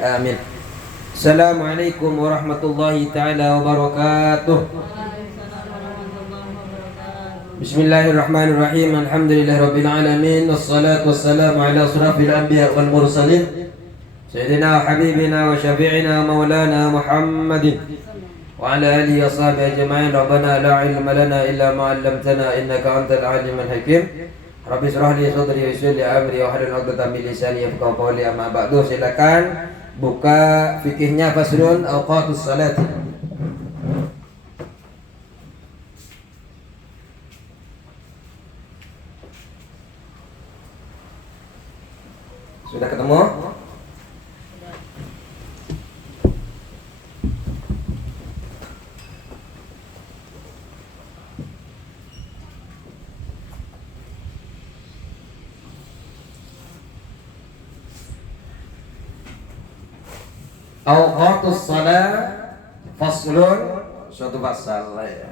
Amin. Assalamualaikum warahmatullahi ta'ala wabarakatuh. Bismillahirrahmanirrahim. Alhamdulillahirabbil alamin. Wassalatu wassalamu ala asrafil anbiya wal mursalin sayyidina wa habibina wa syafi'ina maulana Muhammadin wa ala alihi washabihi ajma'in. Rabbana la ilma lana illa ma 'allamtana innaka antal alimul hakim. Rabbi shrah li sadri wa yassir li amri wa hlul 'uqdatam min lisani yafqahu qawli. Amma ba'du. Silakan buka fikihnya Faslun Awqatus Salat. Sudah ketemu? Awqatus Salat Faslun, suatu pasal ya.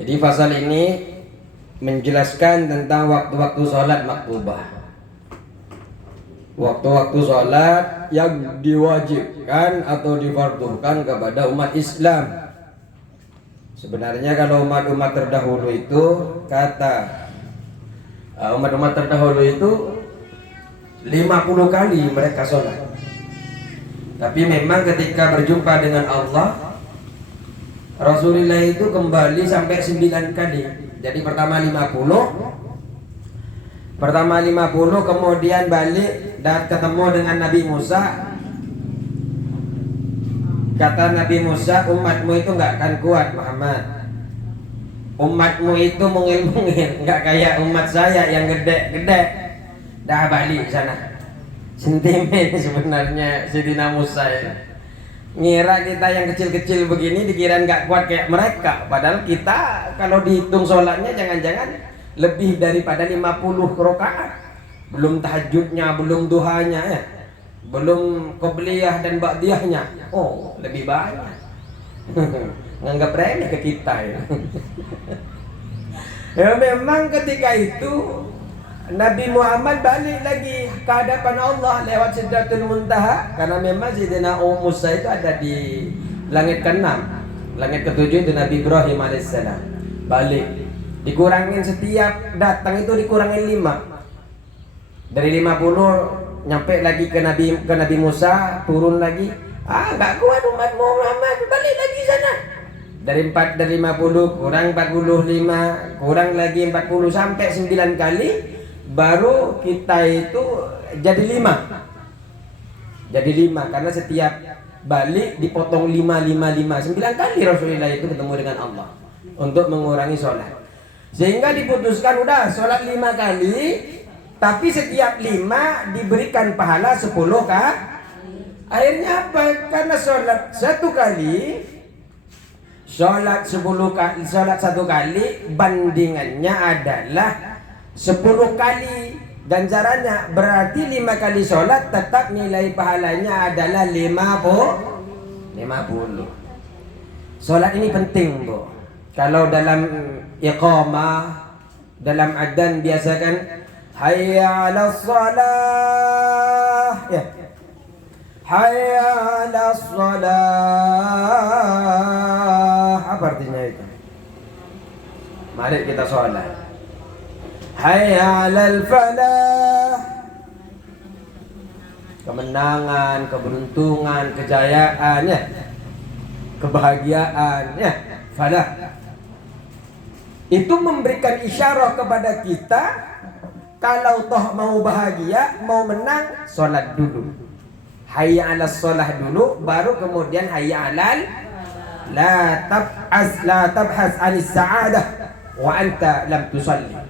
Jadi pasal ini menjelaskan tentang waktu-waktu sholat maktubah, waktu-waktu sholat yang diwajibkan atau difarduhkan kepada umat Islam. Sebenarnya kalau umat-umat terdahulu itu umat-umat terdahulu itu 50 kali mereka sholat. Tapi memang ketika berjumpa dengan Allah, Rasulullah itu kembali sampai 9 kali. Jadi pertama 50, kemudian balik dan ketemu dengan Nabi Musa. Kata Nabi Musa, umatmu itu nggak akan kuat Muhammad. Umatmu itu mungil-mungil, nggak kayak umat saya yang gede-gede. Dah balik sana. Sentimen sebenarnya Sayyidina Musa ya. Ngira kita yang kecil-kecil begini dikira nggak kuat kayak mereka. Padahal kita kalau dihitung sholatnya jangan-jangan lebih daripada 50 rakaat. Belum tahajudnya, belum duhanya ya. Belum qobliyah dan ba'diyahnya. Oh, lebih banyak. Nganggap remeh ke kita ya. Ya memang ketika itu Nabi Muhammad balik lagi ke hadapan Allah lewat Sidratul Muntaha, karena memang Sayyidina Musa itu ada di langit ke-6. Langit ke-7 itu Nabi Ibrahim alaihissalam. Balik dikurangin, setiap datang itu dikurangin 5. Dari 50 nyampe lagi ke Nabi Musa, turun lagi. Enggak kuat umat Muhammad, balik lagi sana. Dari 50 kurang 45, kurang lagi 40 sampai 9 kali. Baru kita itu jadi 5. Jadi 5 karena setiap balik dipotong 5. 9 kali Rasulullah itu ketemu dengan Allah untuk mengurangi sholat. Sehingga diputuskan udah sholat 5 kali, tapi setiap 5 diberikan pahala 10 kah? Akhirnya apa? Karena sholat 1 kali, sholat 10 kali, sholat 1 kali bandingannya adalah 10 kali ganjarannya. Berarti 5 kali sholat tetap nilai pahalanya adalah 50. Sholat ini penting Bu. Kalau dalam iqamah, dalam adzan biasa kan hayya 'alas shalah ya. Hayya 'alas shalah. Apa artinya itu? Mari kita sholat. Hayya 'alal falah. Kemenangan, keberuntungan, kejayaan ya. Kebahagiaan ya. Falah. Itu memberikan isyarat kepada kita kalau toh mau bahagia, mau menang, sholat dulu. Hayya 'alas shalah dulu, baru kemudian hayya 'alal la tabhas 'anis sa'adah wa anta lam tusalli.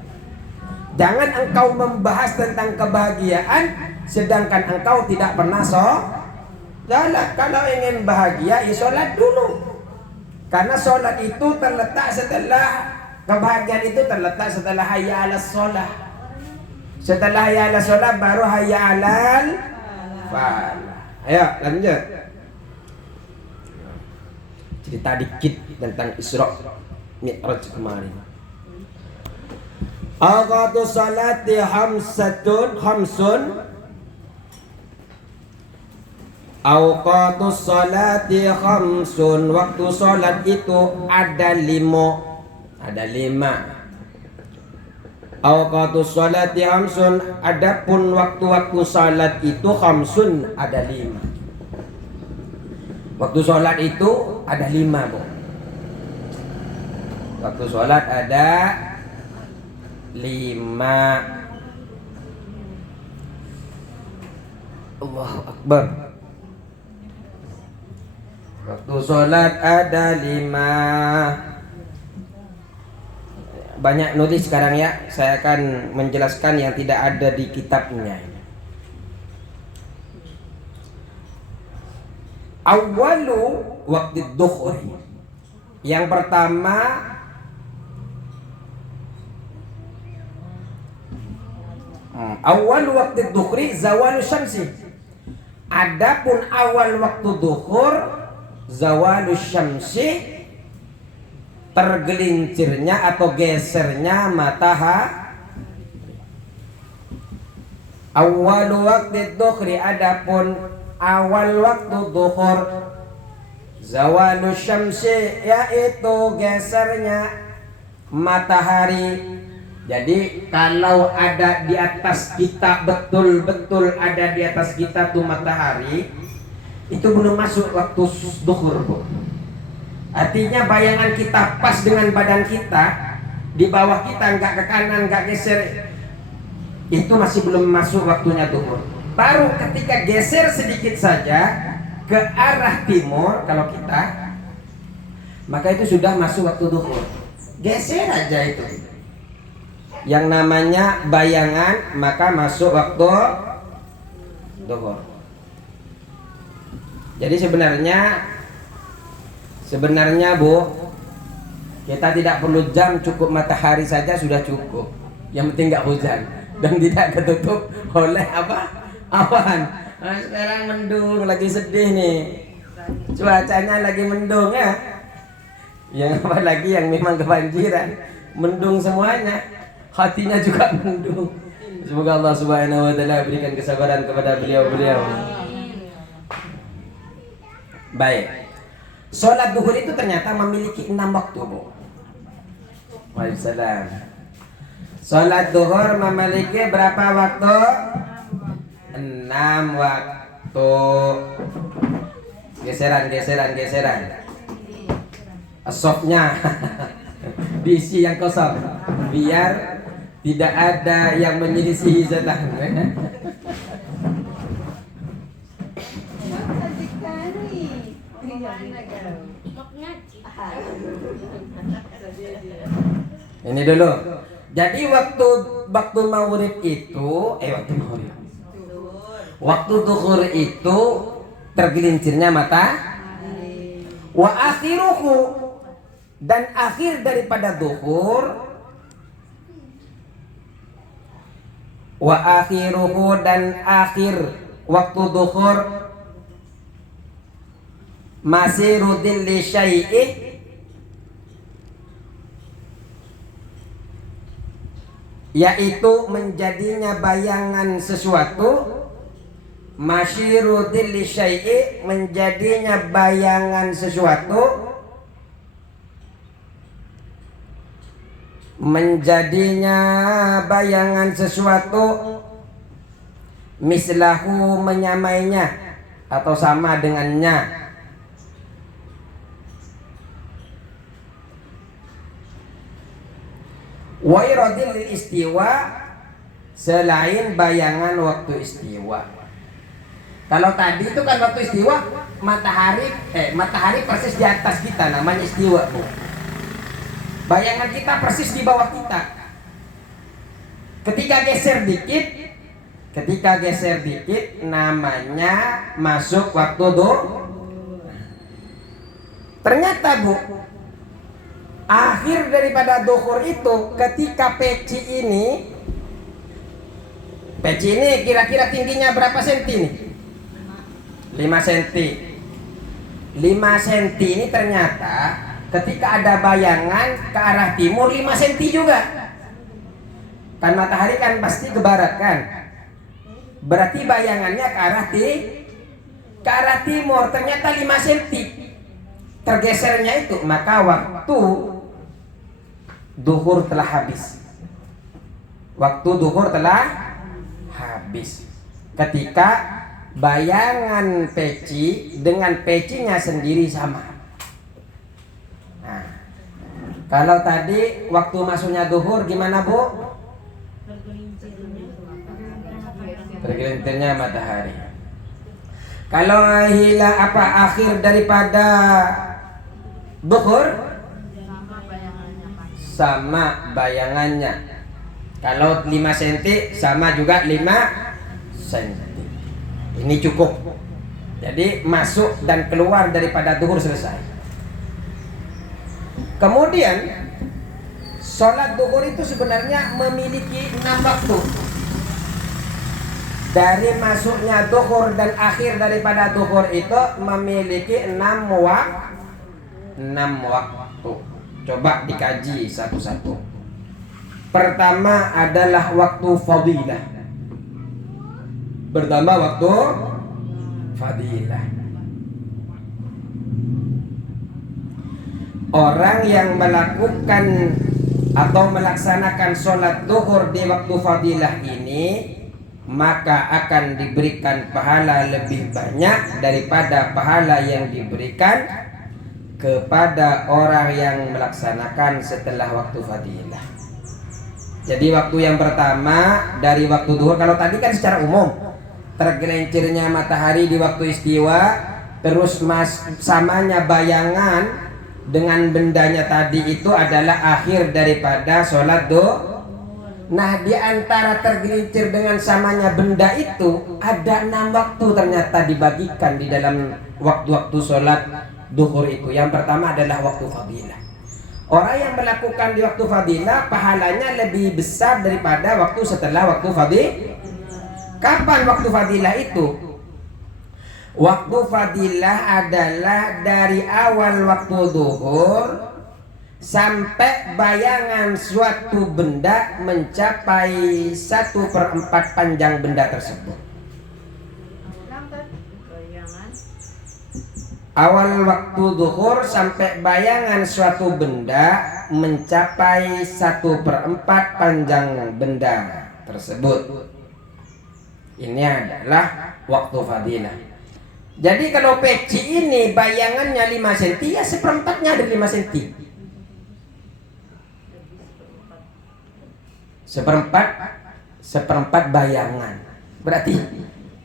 Jangan engkau membahas tentang kebahagiaan sedangkan engkau tidak pernah sholat. Kalau ingin bahagia ya sholat dulu. Karena sholat itu terletak setelah, kebahagiaan itu terletak setelah hayya 'alas shalah. Setelah hayya 'alas shalah baru hayya 'alal falah. Ayo lanjut. Cerita dikit tentang Isra Mi'raj kemarin. Awqatus salati khamsun Awqatus sholati khamsun, waktu sholat itu ada 5. Ada 5. Awqatus sholati khamsun, adapun waktu-waktu sholat itu khamsun, ada 5. Waktu sholat itu ada 5, Bu. Waktu sholat ada 5. Allahu Akbar. Waktu sholat ada 5. Banyak nulis sekarang ya. Saya akan menjelaskan yang tidak ada di kitabnya. Awalu waktu duhur. Yang pertama, awal waktu duhri zawalu syamsi. Adapun awal waktu duhur zawalu syamsi, tergelincirnya atau gesernya matahari. Awal waktu duhri, adapun awal waktu duhur zawalu syamsi, yaitu gesernya matahari. Jadi kalau ada di atas kita, betul-betul ada di atas kita tuh matahari, itu belum masuk waktu duhur, Bu. Artinya bayangan kita pas dengan badan kita, di bawah kita, nggak ke kanan, nggak geser, itu masih belum masuk waktunya duhur. Baru ketika geser sedikit saja ke arah timur kalau kita, maka itu sudah masuk waktu duhur. Geser aja itu, yang namanya bayangan, maka masuk waktu duhur. Jadi sebenarnya Bu, kita tidak perlu jam, cukup matahari saja sudah cukup. Yang penting nggak hujan dan tidak ketutup oleh awan. Nah, sekarang mendung, lagi sedih nih, cuacanya lagi mendung ya. Yang apalagi yang memang kebanjiran, mendung semuanya, hatinya juga mendung. Semoga Allah Subhanahu wa taala berikan kesabaran kepada beliau-beliau. Baik. Sholat duhur itu ternyata memiliki 6 waktu, Bu. Waalaikumsalam. Sholat duhur memiliki berapa waktu? 6 waktu. Geseran. Asofnya diisi yang kosong, biar tidak ada yang menyelisihi jatah. Ini dulu. Jadi waktu maghrib itu, waktu duhur itu tergelincirnya matahari. Wa akhiruhu, dan akhir daripada duhur, wa akhiruhu, dan akhir waktu duhur, masiru dhilli syai'i, yaitu menjadinya bayangan sesuatu. Masyiru dhilli syai'i, menjadinya bayangan sesuatu, menjadinya bayangan sesuatu, mislahu, menyamainya atau sama dengannya. Wa iradil istiwa, selain bayangan waktu istiwa. Kalau tadi itu kan waktu istiwa matahari persis di atas kita, namanya istiwa, Bu. Bayangan kita persis di bawah kita. Ketika geser dikit namanya masuk waktu duhur. Ternyata, Bu, akhir daripada duhur itu ketika peci ini kira-kira tingginya berapa senti nih? 5 senti. 5 senti ini ternyata ketika ada bayangan ke arah timur 5 senti juga. Kan matahari kan pasti ke barat kan. Berarti bayangannya ke ke arah timur ternyata 5 cm tergesernya itu, maka waktu duhur telah habis. Waktu duhur telah habis ketika bayangan peci dengan pecinya sendiri sama. Nah, kalau tadi waktu masuknya duhur gimana Bu? Tergelincirnya matahari. Kalau akhir daripada duhur sama bayangannya. Kalau 5 cm sama juga 5 cm. Ini cukup. Jadi masuk dan keluar daripada duhur selesai. Kemudian sholat duhur itu sebenarnya memiliki 6 waktu. Dari masuknya duhur dan akhir daripada duhur itu memiliki 6 waktu. Coba dikaji satu-satu. Pertama adalah waktu fadilah. Pertama waktu fadilah. Orang yang melakukan atau melaksanakan sholat duhur di waktu fadilah ini, maka akan diberikan pahala lebih banyak daripada pahala yang diberikan kepada orang yang melaksanakan setelah waktu fadilah. Jadi waktu yang pertama dari waktu duhur, kalau tadi kan secara umum tergelincirnya matahari di waktu istiwa, terus samanya bayangan dengan bendanya tadi itu adalah akhir daripada sholat duhur. Nah, di antara tergelincir dengan samanya benda itu ada 6 waktu ternyata dibagikan di dalam waktu-waktu sholat duhur itu. Yang pertama adalah waktu fadilah. Orang yang melakukan di waktu fadilah pahalanya lebih besar daripada waktu setelah waktu fadilah. Kapan waktu fadilah itu? Waktu fadilah adalah dari awal waktu duhur sampai bayangan suatu benda mencapai 1/4 panjang benda tersebut. Awal waktu duhur sampai bayangan suatu benda mencapai 1/4 panjang benda tersebut. Ini adalah waktu fadilah. Jadi kalau peci ini bayangannya 5 cm, ya 1/4-nya dari 5 cm. 1/4 bayangan. Berarti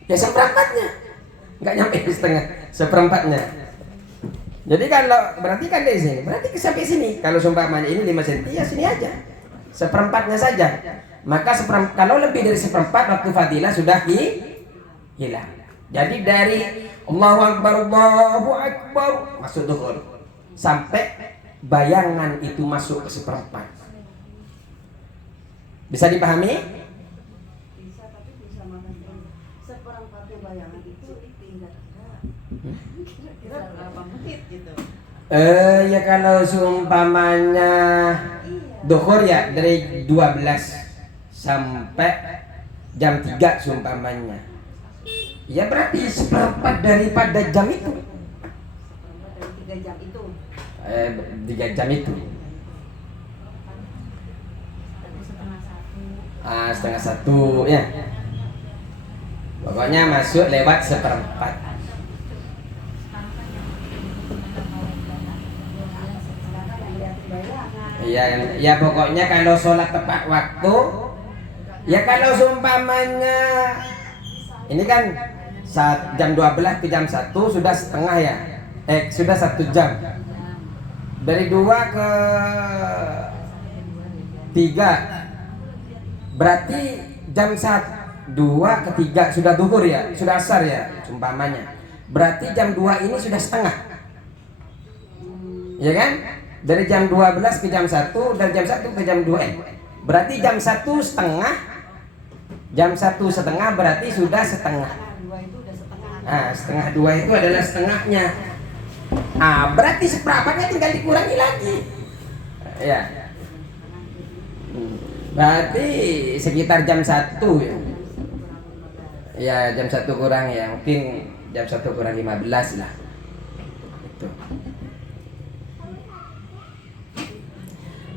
ya 1/4-nya. Enggak nyampe setengah, 1/4-nya. Jadi kalau berarti kan dari sini, berarti sampai sini. Kalau seumpamanya ini 5 cm, ya sini aja. 1/4-nya saja. Maka kalau lebih dari 1/4 waktu fadilah sudah hilang. Jadi dari Allahu Akbar masuk duhur sampai bayangan itu masuk ke 1/4. Bisa dipahami? Bisa, tapi bisa mengatakan 1/4 bayangan itu tinggal kira-kira berapa menit gitu. Ya kalau seumpamanya duhur ya dari 12 sampai jam 3 seumpamanya. Ya berarti 1/4 daripada jam itu. 1/4 dari 3 jam itu. 3 jam itu. Setengah 1 ya. Pokoknya masuk lewat 1/4. Ya pokoknya kalau sholat tepat waktu, ya kalau seumpamanya ini kan saat jam 12 ke jam 1 sudah setengah ya. Sudah 1 jam. Dari 2 ke 3 berarti jam 2 ke 3 sudah duhur ya, sudah asar ya umpamanya. Berarti jam 2 ini sudah setengah. Ya kan? Dari jam 12 ke jam 1, dari jam 1 ke jam 2. Berarti jam 1 setengah. Jam 1 setengah berarti sudah setengah. Nah, setengah 2 itu adalah setengahnya. Berarti seperempatnya tinggal dikurangi lagi. Ya. Berarti sekitar jam 1 ya. Ya jam 1 kurang ya, mungkin jam 1 kurang 15 lah. Itu.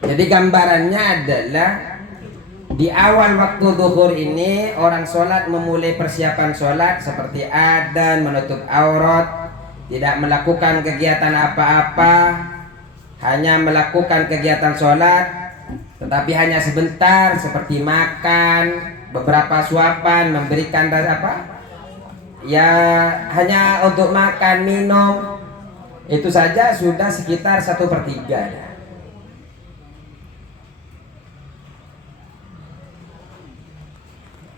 Jadi gambarannya adalah di awal waktu zuhur ini orang sholat memulai persiapan sholat seperti adzan, menutup aurat, tidak melakukan kegiatan apa-apa, hanya melakukan kegiatan sholat, tetapi hanya sebentar seperti makan, beberapa suapan, memberikan ya hanya untuk makan, minum, itu saja sudah sekitar 1/3 ya.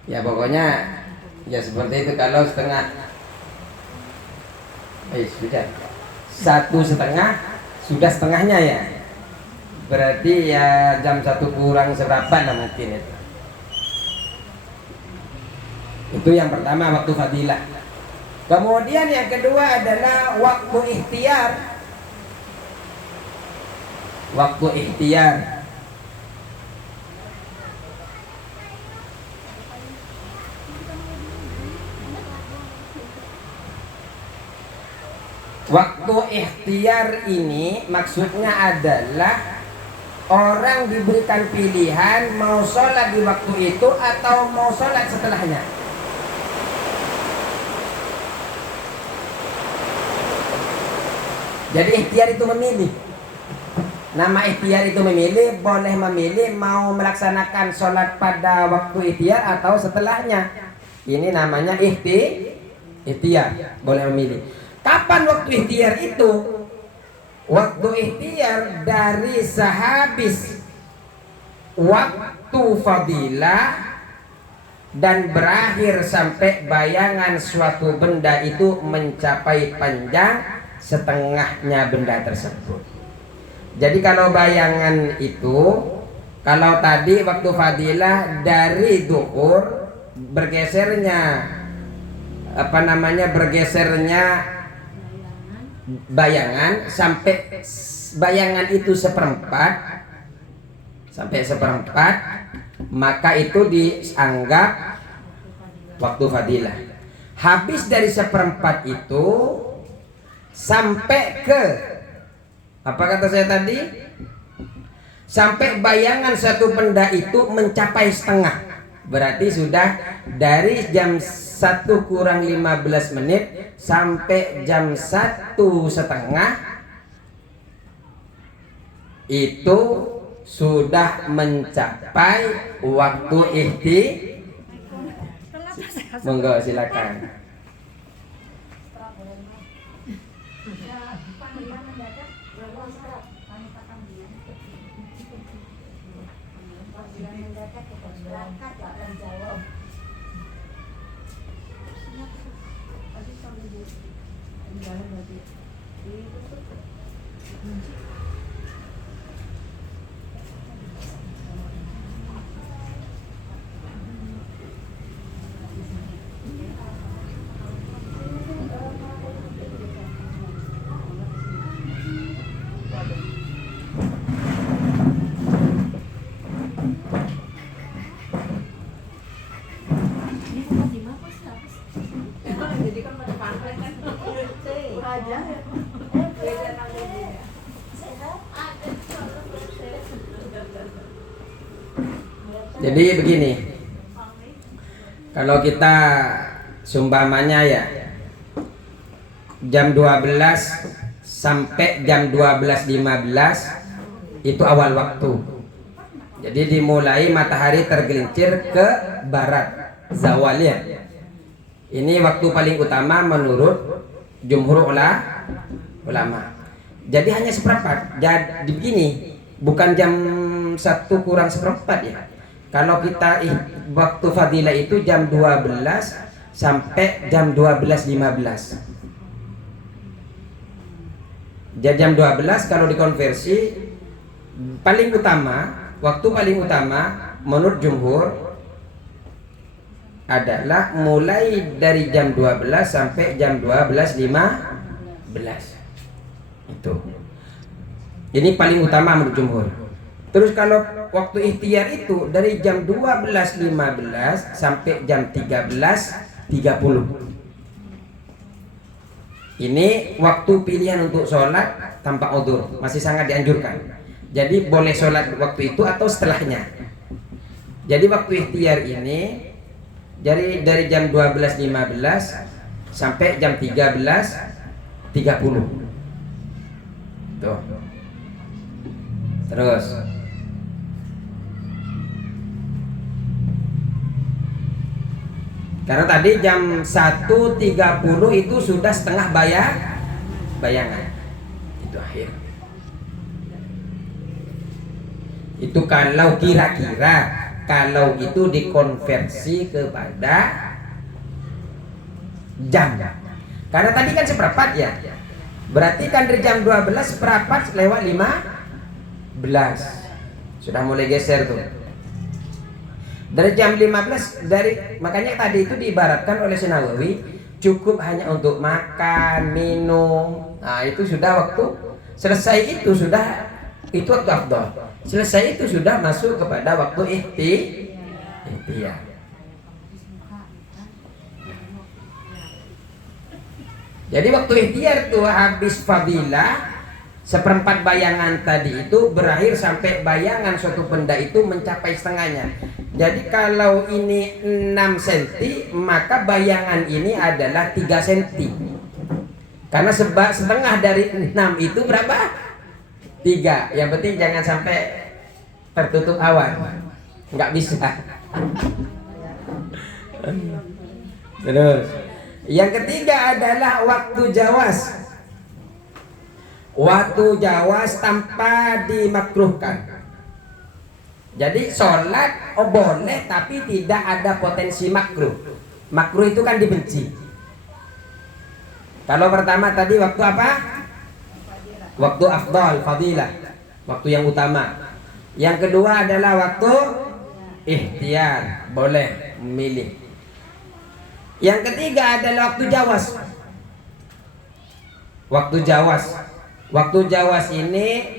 Ya pokoknya ya seperti itu. Kalau setengah sudah 1/2 sudah setengahnya ya, berarti ya jam 1 kurang seberapa lah mungkin itu. Itu yang pertama, waktu fadilah. Kemudian yang kedua adalah waktu ikhtiar. Waktu ikhtiar. Waktu ikhtiar ini maksudnya adalah orang diberikan pilihan mau sholat di waktu itu atau mau sholat setelahnya. Jadi ikhtiar itu memilih. Nama ikhtiar itu memilih, boleh memilih mau melaksanakan sholat pada waktu ikhtiar atau setelahnya. Ini namanya ikhtiar, boleh memilih. Kapan waktu ikhtiar itu? Waktu ikhtiar dari sehabis waktu fadilah dan berakhir sampai bayangan suatu benda itu mencapai panjang setengahnya benda tersebut. Jadi kalau bayangan itu, kalau tadi waktu fadilah dari duhur bergesernya bergesernya bayangan sampai bayangan itu sampai seperempat, maka itu dianggap waktu fadilah. Habis dari seperempat itu sampai ke apa kata saya tadi? Sampai bayangan satu benda itu mencapai setengah. Berarti sudah dari jam 1 kurang 15 menit sampai jam 1:30 itu sudah mencapai waktu Monggo silakan. Jadi begini, kalau kita sumpamanya ya jam 12 sampai jam 12:15 itu awal waktu. Jadi dimulai matahari tergelincir ke barat, zawalnya. Ini waktu paling utama menurut jumhur ulama. Jadi hanya seperempat. Jadi begini, bukan jam 1 kurang seperempat ya. Kalau kita waktu fadilah itu jam 12 sampai jam 12:15. Jadi jam 12 kalau dikonversi paling utama, waktu paling utama menurut jumhur adalah mulai dari jam 12 sampai jam 12:15. Itu. Ini paling utama menurut jumhur. Terus kalau waktu ikhtiar itu dari jam 12:15 sampai jam 13 30. Ini waktu pilihan untuk sholat tanpa udzur, masih sangat dianjurkan. Jadi boleh sholat waktu itu atau setelahnya. Jadi waktu ikhtiar ini dari jam 12.15 sampai jam 13.30. Tuh. Terus karena tadi jam 1.30 itu sudah setengah bayangan. Itu akhir. Itu kalau kira-kira, kalau itu dikonversi kepada jam. Karena tadi kan seperempat ya. Berarti kan dari jam 12 seperempat lewat 15. Sudah mulai geser tuh. Dari jam 15 makanya tadi itu diibaratkan oleh Nawawi cukup hanya untuk makan, minum. Nah, itu sudah waktu selesai itu waktu afdal. Selesai itu sudah masuk kepada waktu ikhtiar. Jadi waktu ikhtiar tuh habis fadilah seperempat bayangan tadi itu berakhir sampai bayangan suatu benda itu mencapai setengahnya. Jadi kalau ini 6 cm, maka bayangan ini adalah 3 cm. Karena setengah dari 6 itu berapa? 3. Yang penting jangan sampai tertutup awan. Nggak bisa. Terus yang ketiga adalah waktu jawas. Waktu jawas tanpa dimakruhkan. Jadi sholat boleh tapi tidak ada potensi makruh. Makruh itu kan dibenci. Kalau pertama tadi waktu apa? Waktu afdal, fadilah, waktu yang utama. Yang kedua adalah waktu ikhtiar, boleh memilih. Yang ketiga adalah waktu jawas. Waktu jawas ini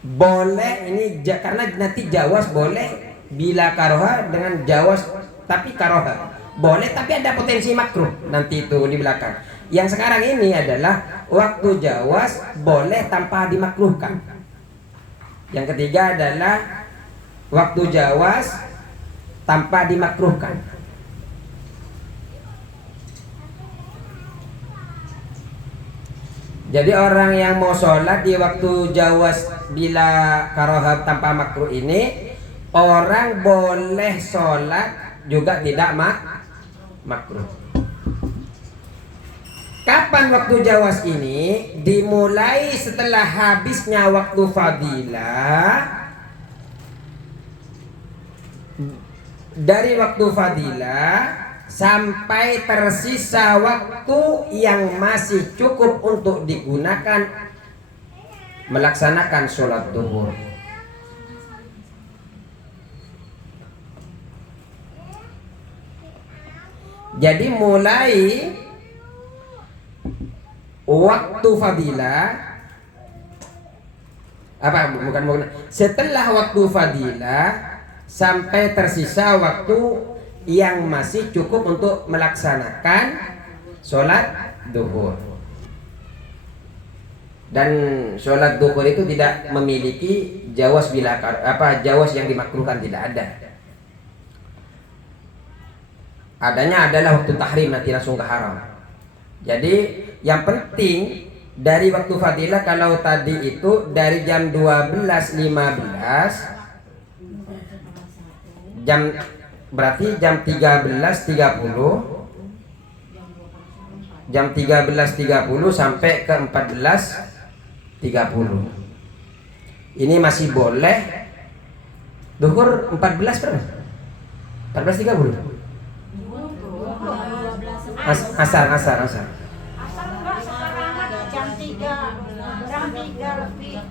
boleh ini karena nanti jawas boleh bila karoha dengan jawas tapi karoha boleh tapi ada potensi makruh nanti itu di belakang. Yang sekarang ini adalah waktu jawas boleh tanpa dimakruhkan. Yang ketiga adalah waktu jawas tanpa dimakruhkan. Jadi orang yang mau sholat di waktu jawas bila karohah tanpa makruh ini, orang boleh sholat juga tidak makruh. Kapan waktu jawas ini? Dimulai setelah habisnya waktu fadilah. Dari waktu fadilah sampai tersisa waktu yang masih cukup untuk digunakan melaksanakan sholat duhur. Jadi mulai waktu fadilah setelah waktu fadilah sampai tersisa waktu yang masih cukup untuk melaksanakan sholat duhur. Dan sholat duhur itu tidak memiliki jawas jawas yang dimakruhkan, tidak ada. Adanya adalah waktu tahrim, nanti langsung ke haram. Jadi yang penting dari waktu fadilah, kalau tadi itu dari jam 12.15 berarti jam 13.30 sampai ke 14.30 ini masih boleh duhur. 14 berapa? 14.30 asar Asal enggak sekarang jam 3 lebih.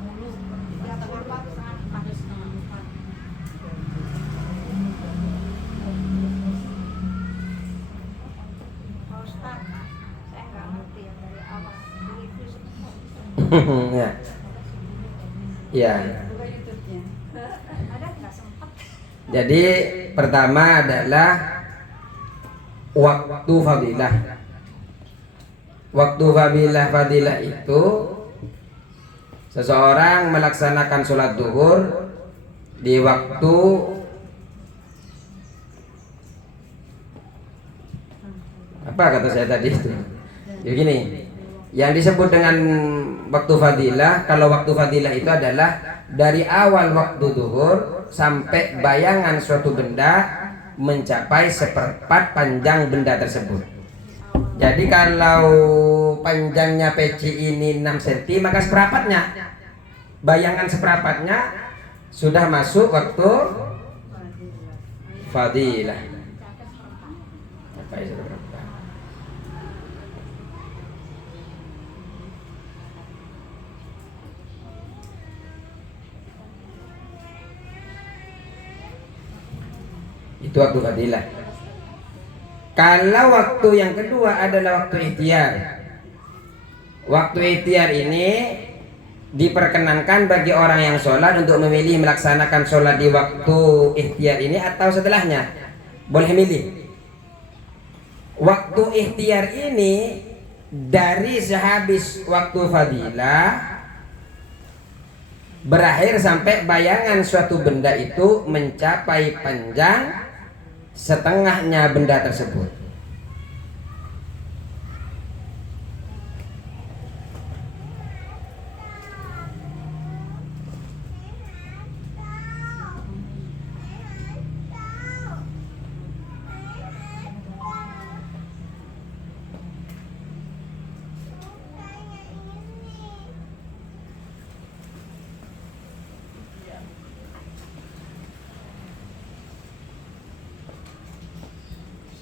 Ya. Ya. Ada nggak sempat? Jadi pertama adalah waktu fadilah. Waktu fadilah itu seseorang melaksanakan sholat zuhur di waktu apa kata saya tadi itu? Jadi gini, yang disebut dengan waktu fadilah, kalau waktu fadilah itu adalah dari awal waktu zuhur sampai bayangan suatu benda mencapai seperempat panjang benda tersebut. Jadi kalau panjangnya peci ini 6 cm, maka seperempatnya, bayangan seperempatnya sudah masuk waktu fadilah. Apa itu? Itu waktu fadilah. Kalau waktu yang kedua adalah waktu ikhtiar. Waktu ikhtiar ini diperkenankan bagi orang yang sholat untuk memilih melaksanakan sholat di waktu ikhtiar ini atau setelahnya. Boleh milih. Waktu ikhtiar ini dari sehabis waktu fadilah berakhir sampai bayangan suatu benda itu mencapai panjang setengahnya benda tersebut.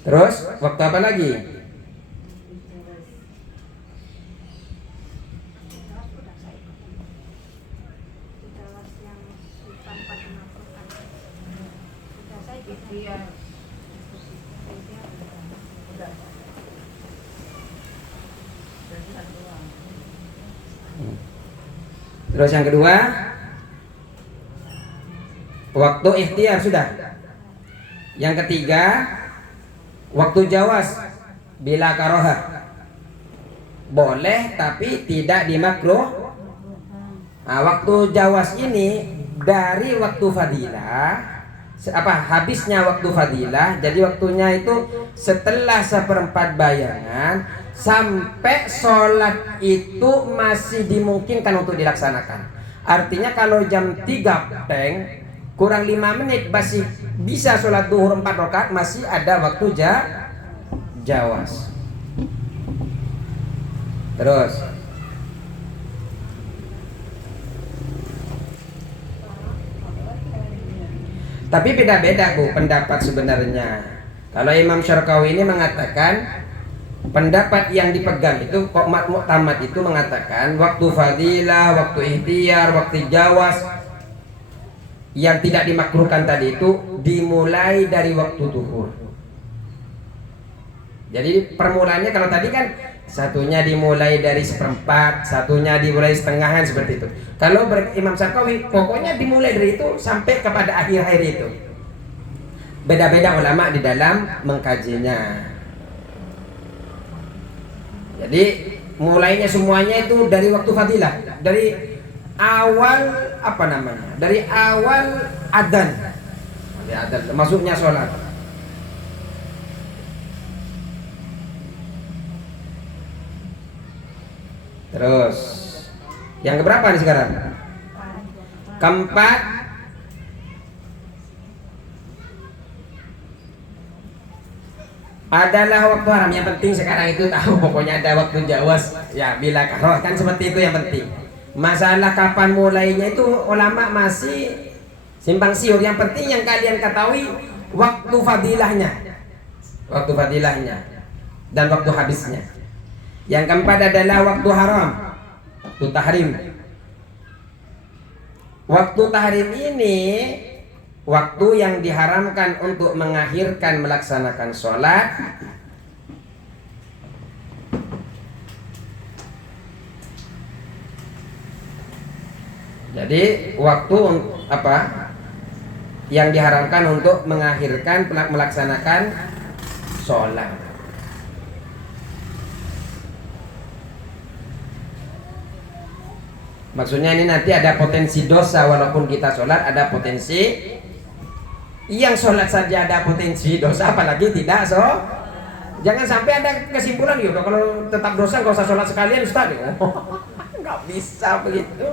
Terus waktu apa lagi? Terus yang kedua, waktu ikhtiar sudah. Yang ketiga, waktu jawas bila karohah. Boleh tapi tidak dimakruh. Nah, waktu jawas ini dari waktu fadilah, habisnya waktu fadilah, jadi waktunya itu setelah seperempat bayangan sampai sholat itu masih dimungkinkan untuk dilaksanakan. Artinya kalau jam 3 peng kurang 5 menit masih bisa sholat duhur 4 rakaat, masih ada waktu jawas. Terus tapi beda-beda Bu pendapat sebenarnya. Kalau Imam Syarqawi ini mengatakan, pendapat yang dipegang itu kok Mu'tamad itu mengatakan waktu fadilah, waktu ikhtiar, waktu jawas yang tidak dimakruhkan tadi itu dimulai dari waktu zuhur. Jadi permulaannya kalau tadi kan satunya dimulai dari seperempat, satunya dimulai setengahan seperti itu. Kalau Imam Syarqawi pokoknya dimulai dari itu sampai kepada akhir itu. Beda-beda ulama di dalam mengkajinya. Jadi mulainya semuanya itu dari waktu fadilah, dari awal dari awal adzan, masuknya sholat. Terus yang keberapa nih sekarang? Keempat, adalah waktu haram. Yang penting sekarang itu tahu pokoknya ada waktu jawas ya bila karoh, kan seperti itu yang penting. Masalah kapan mulainya itu ulama masih simpang siur. Yang penting yang kalian ketahui waktu fadilahnya dan waktu habisnya. Yang keempat adalah waktu haram, waktu tahrim. Waktu tahrim ini waktu yang diharamkan untuk mengakhirkan melaksanakan sholat jadi waktu yang diharamkan untuk mengakhirkan melaksanakan sholat. Maksudnya ini nanti ada potensi dosa walaupun kita sholat, ada potensi yang sholat saja ada potensi dosa, apalagi tidak jangan sampai ada kesimpulan gitu kalau tetap dosa nggak usah sholat sekalian Ustaz. Nggak bisa begitu.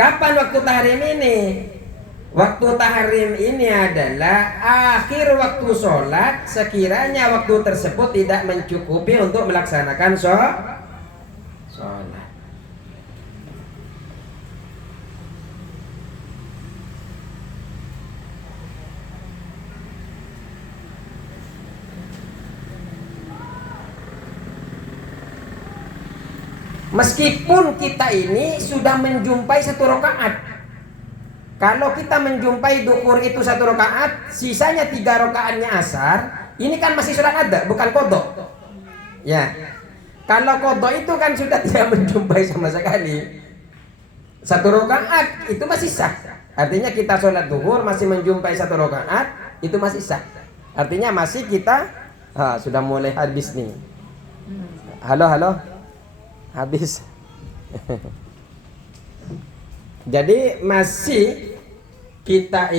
Kapan waktu tahrim ini? Waktu tahrim ini adalah akhir waktu sholat sekiranya waktu tersebut tidak mencukupi untuk melaksanakan sholat. Meskipun kita ini sudah menjumpai 1 rakaat, kalau kita menjumpai duhur itu 1 rakaat, sisanya 3 rakaatnya asar, ini kan masih sholat ada, bukan kodok. Ya, kalau kodok itu kan sudah tidak menjumpai sama sekali. 1 rakaat itu masih sah. Artinya kita sholat duhur masih menjumpai 1 rakaat, itu masih sah. Artinya masih kita sudah mulai habis nih. Halo. Habis. Jadi masih kita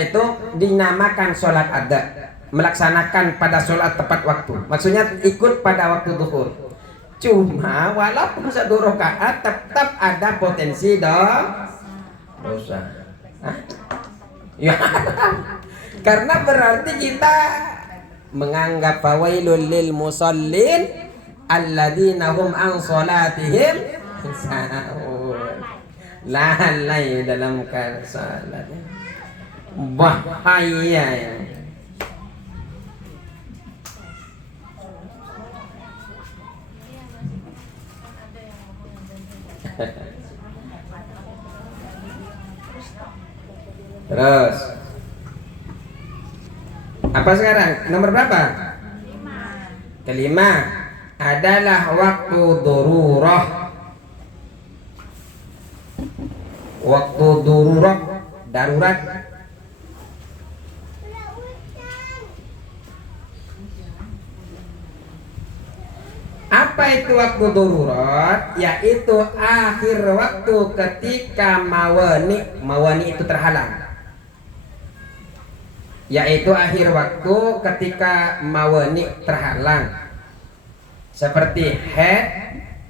itu dinamakan sholat ada, melaksanakan pada sholat tepat waktu. Maksudnya ikut pada waktu duhur. Cuma walaupun 1 rakaat tetap ada potensi dosa. Ya, karena berarti kita menganggap fawailul lil musallin alladzina hum an salatihim sahun. Lalai dalam salat. Bahaya ya. Terus apa sekarang? Nomor berapa? Kelima adalah waktu darurah. Waktu darurat. Apa itu waktu darurat? Yaitu akhir waktu ketika mawani itu terhalang. Yaitu akhir waktu ketika mawani terhalang. Seperti haid,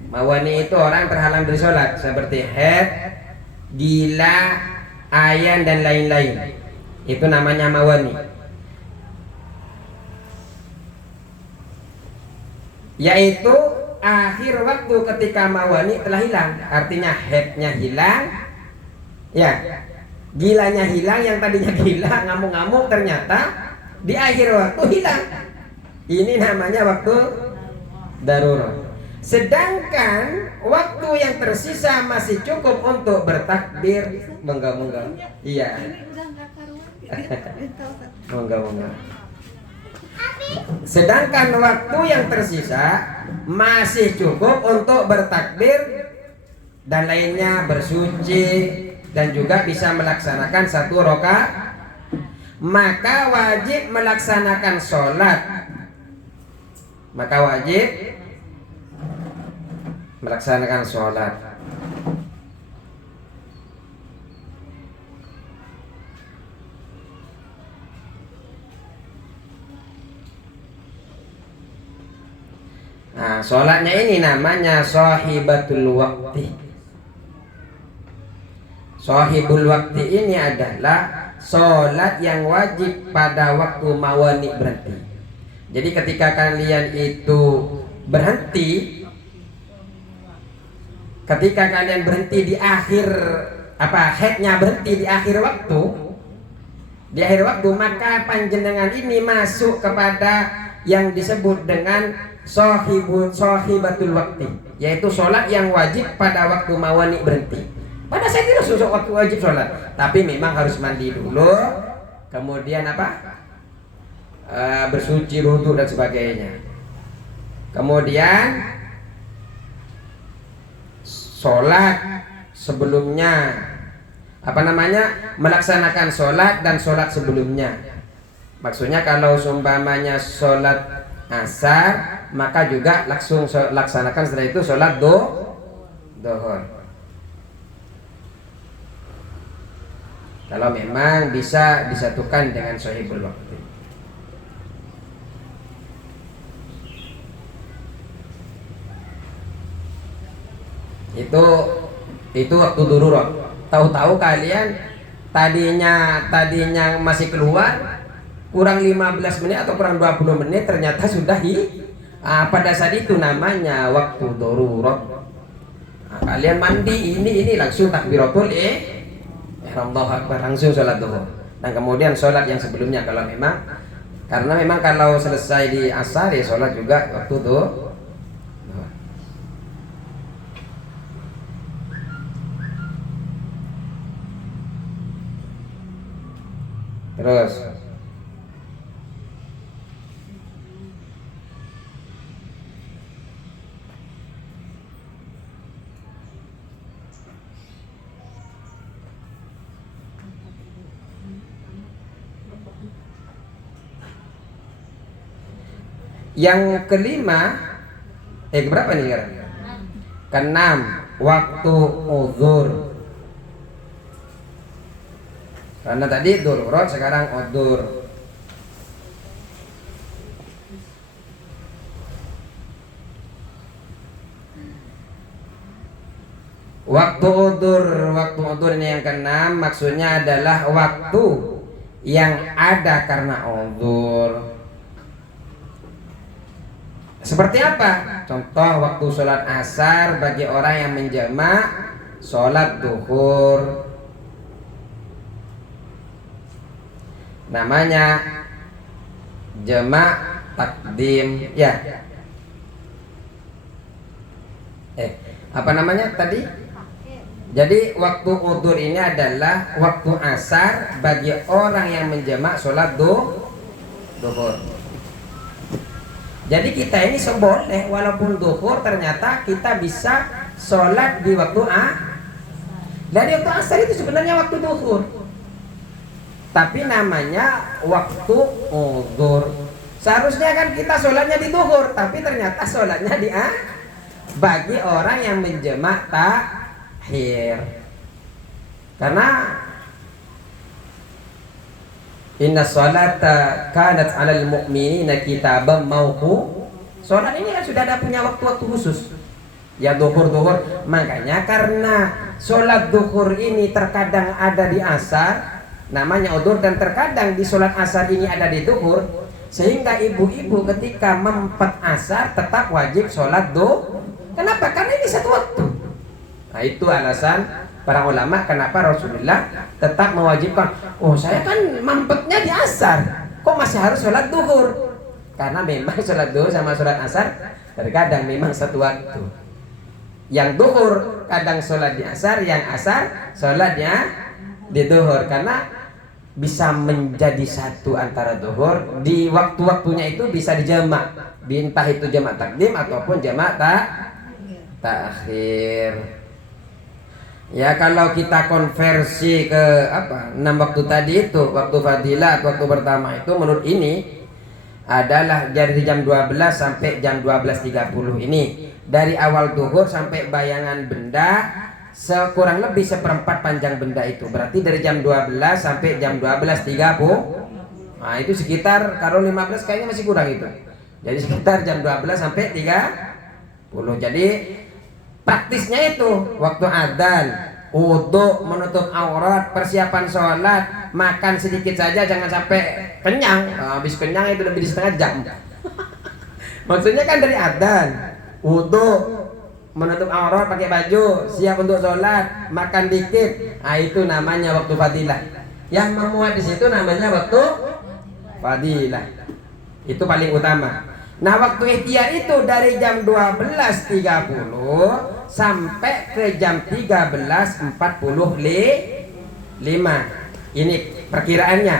mawani itu orang terhalang dari sholat. Seperti haid, gila, ayan dan lain-lain. Itu namanya mawani. Yaitu akhir waktu ketika mawani telah hilang. Artinya haidnya hilang, ya, gilanya hilang, yang tadinya gila ngamuk-ngamuk ternyata di akhir waktu hilang. Ini namanya waktu darurat. Sedangkan waktu yang tersisa masih cukup untuk bertakbir. Mongga. Iya. Mongga. Sedangkan waktu yang tersisa masih cukup untuk bertakbir dan lainnya, bersuci, dan juga bisa melaksanakan 1 rakaat. Maka wajib melaksanakan sholat. Nah, sholatnya ini namanya shahibatul waqti. Shahibul waktu ini adalah sholat yang wajib pada waktu mawani berhenti. Jadi ketika kalian itu berhenti, ketika kalian berhenti di akhir haidnya berhenti di akhir waktu, maka panjenengan ini masuk kepada yang disebut dengan shahibatul waktu, yaitu sholat yang wajib pada waktu mawani berhenti. Pada saat itu waktu wajib sholat, tapi memang harus mandi dulu, kemudian bersuci, wudu dan sebagainya. Kemudian sholat sebelumnya melaksanakan sholat dan sholat sebelumnya. Maksudnya kalau seumpamanya sholat asar, maka juga langsung laksanakan setelah itu sholat duhur. Kalau memang bisa disatukan dengan shahihul waqti. Itu waktu darurat. Tahu-tahu kalian tadinya masih keluar kurang 15 menit atau kurang 20 menit ternyata sudah pada saat itu namanya waktu darurat. Kalian mandi ini langsung takbiratul ihram, Allahu akbar, langsung sholat duhur. Dan kemudian sholat yang sebelumnya karena memang kalau selesai di asar ya sholat juga waktu duhur. Terus yang kelima, berapa nih sekarang? Keenam, waktu uzur. Karena tadi darurat, sekarang uzur. Waktu uzur ini yang keenam, maksudnya adalah waktu yang ada karena uzur. Seperti apa? Contoh waktu sholat asar bagi orang yang menjamak sholat duhur, namanya jamak takdim ya. Apa namanya tadi? Jadi waktu udzur ini adalah waktu asar bagi orang yang menjamak sholat duhur. Jadi kita ini seboleh walaupun duhur ternyata kita bisa sholat di waktu dari waktu asar itu sebenarnya waktu duhur, tapi namanya waktu udzur. Seharusnya kan kita sholatnya di duhur, tapi ternyata sholatnya di bagi orang yang menjamak takhir. Karena inna sholata kanat 'alal mu'minina kitaban mawqu. Sholat ini kan sudah ada punya waktu-waktu khusus. Ya duhur. Makanya karena sholat duhur ini terkadang ada di asar, namanya udzur, dan terkadang di sholat asar ini ada di duhur, sehingga ibu-ibu ketika mempet asar tetap wajib sholat duhur. Kenapa? Karena ini satu waktu. Nah itu alasan para ulama kenapa Rasulullah tetap mewajibkan. Oh saya kan mampetnya di asar, kok masih harus sholat duhur? Karena memang sholat duhur sama sholat asar terkadang memang satu waktu. Yang duhur kadang sholat di asar, yang asar sholatnya di duhur. Karena bisa menjadi satu antara duhur, di waktu-waktunya itu bisa dijamak, entah itu jamak takdim ataupun jamak takhir. Ya kalau kita konversi ke 6 waktu tadi itu, waktu fadilah, waktu pertama itu menurut ini adalah dari jam 12 sampai jam 12.30 ini, dari awal duhur sampai bayangan benda sekurang lebih seperempat panjang benda itu, berarti dari jam 12 sampai jam 12.30. Nah itu sekitar, kalau 15 kayaknya masih kurang itu, jadi sekitar jam 12 sampai 30. Jadi praktisnya itu waktu adzan, wudu, menutup aurat, persiapan sholat, makan sedikit saja, jangan sampai kenyang. Habis kenyang itu lebih di setengah jam. Maksudnya kan dari adzan, wudu, menutup aurat, pakai baju, siap untuk sholat, makan dikit. Nah itu namanya waktu fadilah. Yang memuat di situ namanya waktu fadilah. Itu paling utama. Nah waktu ikhtiar itu dari jam 12.30 sampai ke jam 13.45. Ini perkiraannya.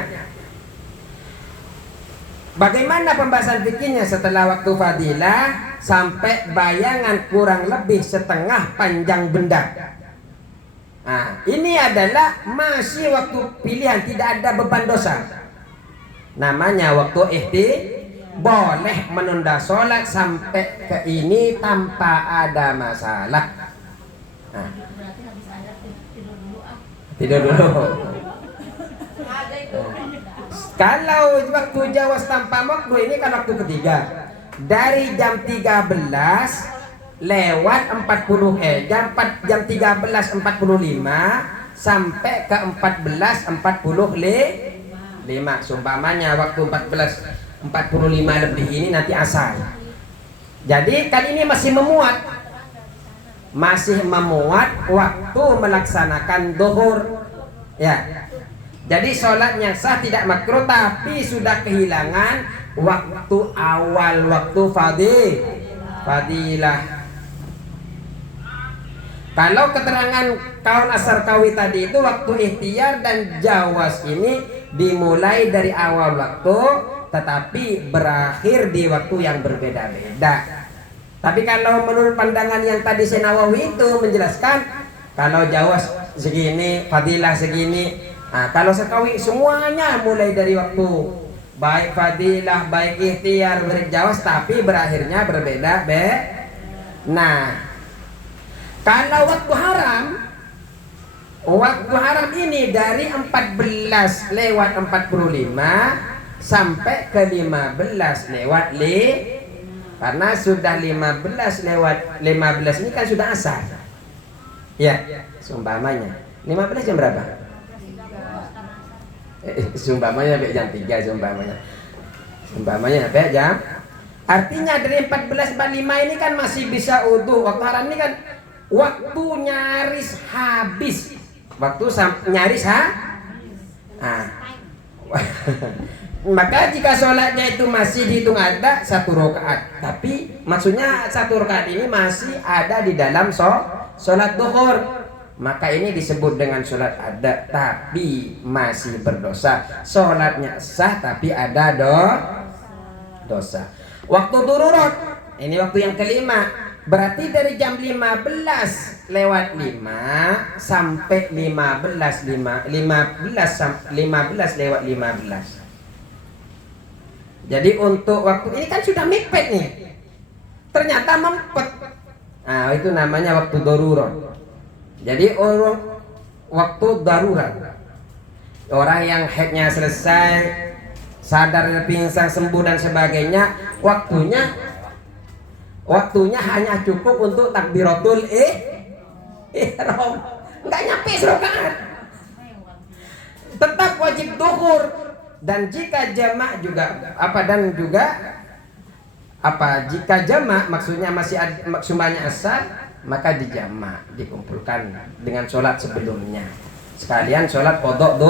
Bagaimana pembahasan fikihnya setelah waktu fadilah sampai bayangan kurang lebih setengah panjang benda. Nah, ini adalah masih waktu pilihan, tidak ada beban dosa. Namanya waktu boleh menunda sholat sampai ke ini tanpa ada masalah. Nah, tidur dulu. Kalau waktu jawas tanpa makruh ini kan waktu ketiga. Dari jam 13 lewat 40 jam 13.45 sampai ke 14.45. Seumpamanya waktu 14.45 lebih ini nanti asar. Jadi kan ini masih memuat waktu melaksanakan zuhur. Ya. Jadi sholatnya sah, tidak makruh, tapi sudah kehilangan waktu awal, waktu fadilah. Kalau keterangan kawan asar kawi tadi itu waktu ikhtiar dan jawas ini dimulai dari awal waktu, tetapi berakhir di waktu yang berbeda-beda. Tapi kalau menurut pandangan yang tadi Nawawi itu menjelaskan, kalau jawas segini, fadilah segini. Nah, kalau sekawi semuanya mulai dari waktu baik fadilah, baik ikhtiar, baik jawas, tapi berakhirnya berbeda. Nah, kalau waktu haram ini dari 14 lewat 45 sampai ke 15 lewat karena sudah 15 lewat 15 ini kan sudah asar. Ya, seumpamanya 15 jam berapa? Seumpamanya sampai jam 3 seumpamanya sampai jam. Artinya dari 14.45 ini kan masih bisa wudu. Waktu haram ini kan waktu nyaris habis. Maka jika sholatnya itu masih dihitung ada 1 rakaat, tapi maksudnya 1 rakaat ini masih ada di dalam sholat duhur, maka ini disebut dengan sholat ada tapi masih berdosa. Sholatnya sah tapi ada dosa. Waktu dururat, ini waktu yang kelima. Berarti dari jam 15 lewat 5 sampai 15 lewat 15. Jadi untuk waktu ini kan sudah mepet nih. Ternyata mempet. Nah, itu namanya waktu darurat. Jadi waktu darurat. Orang yang haidnya selesai, sadar pingsan sembuh dan sebagainya, waktunya hanya cukup untuk takbiratul ihram. Enggak nyampe rakaat. Tetap wajib duhur. Dan jika jamak jika jamak maksudnya masih sumbanya asar, maka dijamak, dikumpulkan dengan sholat sebelumnya. Sekalian sholat qadha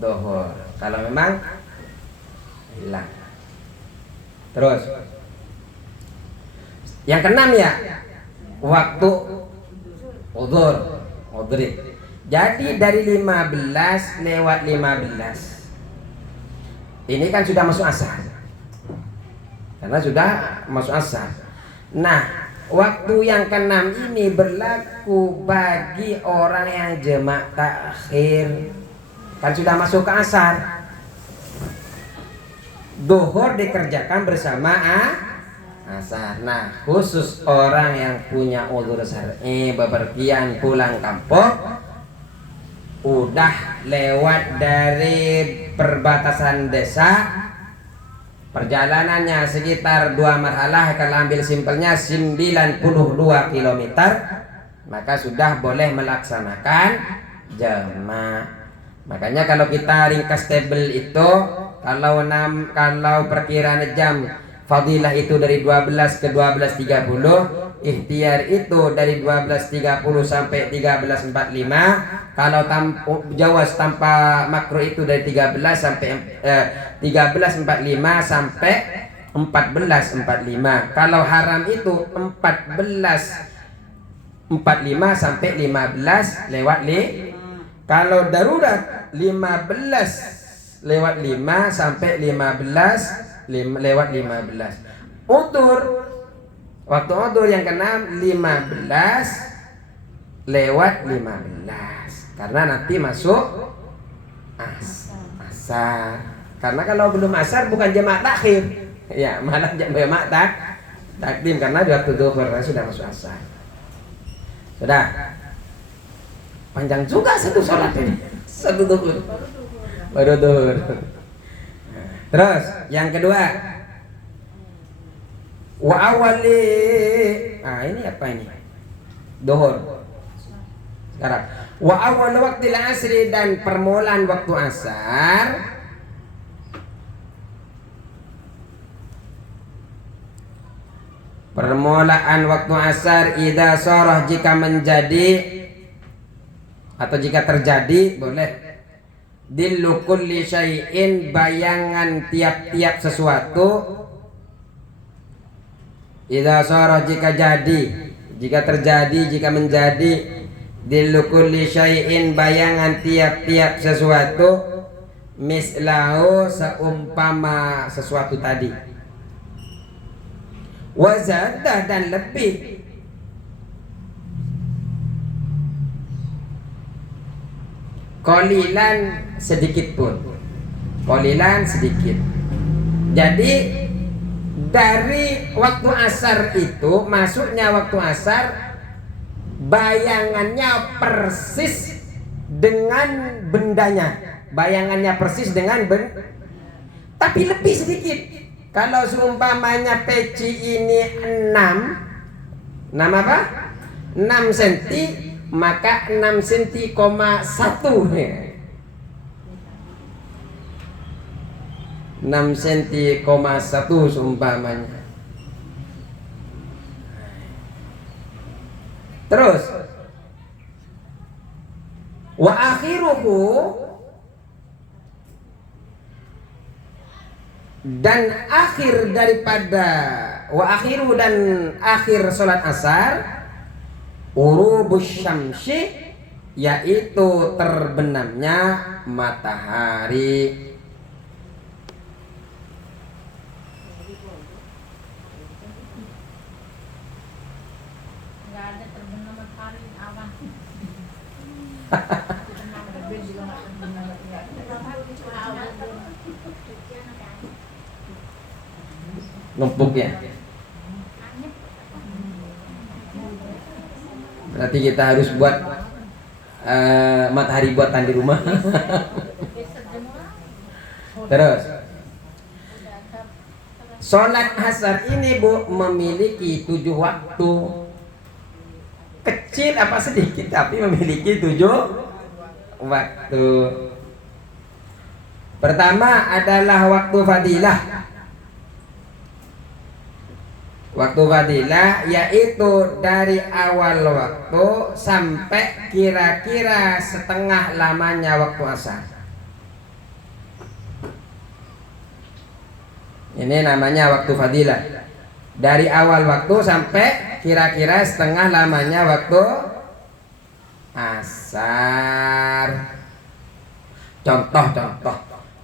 duhur. Kalau memang hilang. Terus yang keenam ya, waktu udhri. Jadi dari 15 lewat 15 ini kan sudah masuk asar. Karena sudah masuk asar. Nah, waktu yang keenam ini berlaku bagi orang yang jamak takhir. Kan sudah masuk ke asar. Duhur dikerjakan bersama asar. Nah, khusus orang yang punya uzur syar'i, bepergian pulang kampung, udah lewat dari perbatasan desa, perjalanannya sekitar 2 marhalah, kalau ambil simpelnya 92 km, maka sudah boleh melaksanakan jamak. Makanya kalau kita ringkas tabel itu, kalau perkiraan jam fadilah itu dari 12 ke 12.30, ikhtiar itu dari 12.30 sampai 13.45, kalau jawas tanpa makruh itu dari 13 sampai 13.45 sampai 14.45. Kalau haram itu 14.45 sampai 15 lewat kalau darurat 15 lewat 5 sampai 15 lewat 15. Waktu udur yang keenam 15 lewat 15 karena nanti masuk asar. Karena kalau belum asar bukan jamak takhir, ya malah jamak takdim karena di waktu zuhur sudah masuk asar. Sudah panjang juga satu sholat ini, satu zuhur baru zuhur. Terus yang kedua, wa awali, ini apa ini? Zuhur. Sekarang wa awal waktu asri, dan permulaan waktu asar idza sarah, jika menjadi atau jika terjadi, boleh dillu kulli syai'in, bayangan tiap-tiap sesuatu. Idza sarah, jika terjadi, jika menjadi, dillu kulli syai'in, bayangan tiap-tiap sesuatu, mislahu, seumpama sesuatu tadi, wa zada, dan lebih, qalilan, sedikit pun, qalilan, sedikit. Jadi dari waktu asar itu, masuknya waktu asar, bayangannya persis dengan bendanya, tapi lebih sedikit. Kalau seumpamanya peci ini 6 apa? 6 cm, maka 6 cm, 6 cm, 1 seumpamanya. Terus wa akhiruhu, dan akhir daripada wa akhiru, dan akhir sholat asar, urubus syamsi, yaitu terbenamnya matahari. Numpuk ya. Berarti kita harus buat matahari buatan di rumah. Terus sholat asar ini Bu memiliki 7 waktu. Kecil apa sedikit, tapi memiliki 7 waktu. Pertama adalah waktu fadilah. Waktu fadilah yaitu dari awal waktu sampai kira-kira setengah lamanya waktu asar. Ini namanya waktu fadilah. Dari awal waktu sampai kira-kira setengah lamanya waktu asar. Contoh.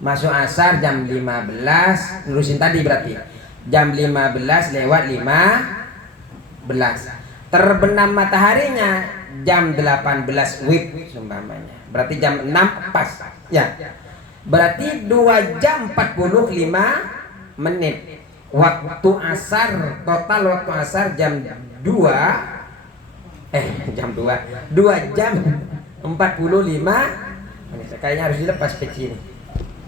Masuk asar jam 15, nerusin tadi berarti. Jam 15 lewat 15. Terbenam mataharinya jam 18 WIB seumpamanya. Berarti jam 6 pas. Ya. Berarti 2 jam 45 menit. Waktu asar, total waktu asar jam 2 jam 45 menit. Kayaknya harus dilepas peci ini.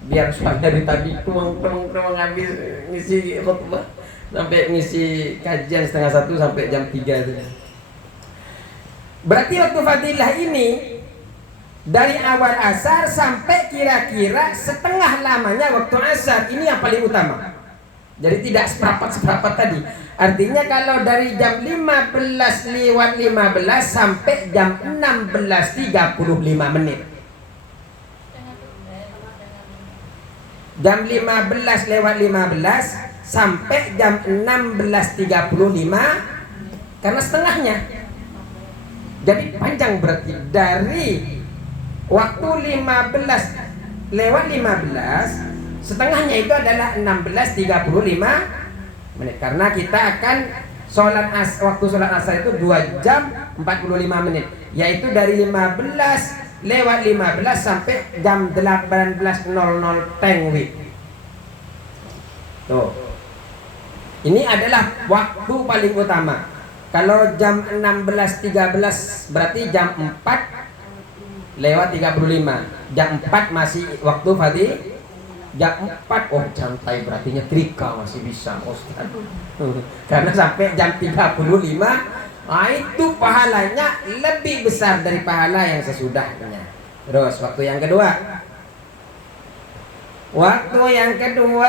Biar suami dari tadi tuang habis ngisi khutbah sampai ngisi kajian 12:30 sampai jam 3 itu. Berarti waktu fadilah ini dari awal asar sampai kira-kira setengah lamanya waktu asar, ini yang paling utama. Jadi tidak seperempat tadi. Artinya kalau dari jam 15 lewat 15 sampai jam 16:35 menit. Jam 15 lewat 15 sampai jam 16:35, karena setengahnya. Jadi panjang berarti dari waktu 15 lewat 15, setengahnya itu adalah 16:35 menit. Karena kita akan waktu sholat asar itu 2 jam 45 menit, yaitu dari 15:15 sampai jam 18.00 tengwi. Tuh. Ini adalah waktu paling utama. Kalau jam 16.13 berarti jam 4:35. Jam 4 masih waktu Fadi. Jam 4 oh santai, berarti nyetrika masih bisa Ustaz. Karena sampai jam 35, itu pahalanya lebih besar dari pahala yang sesudahnya. Terus waktu yang kedua. Waktu yang kedua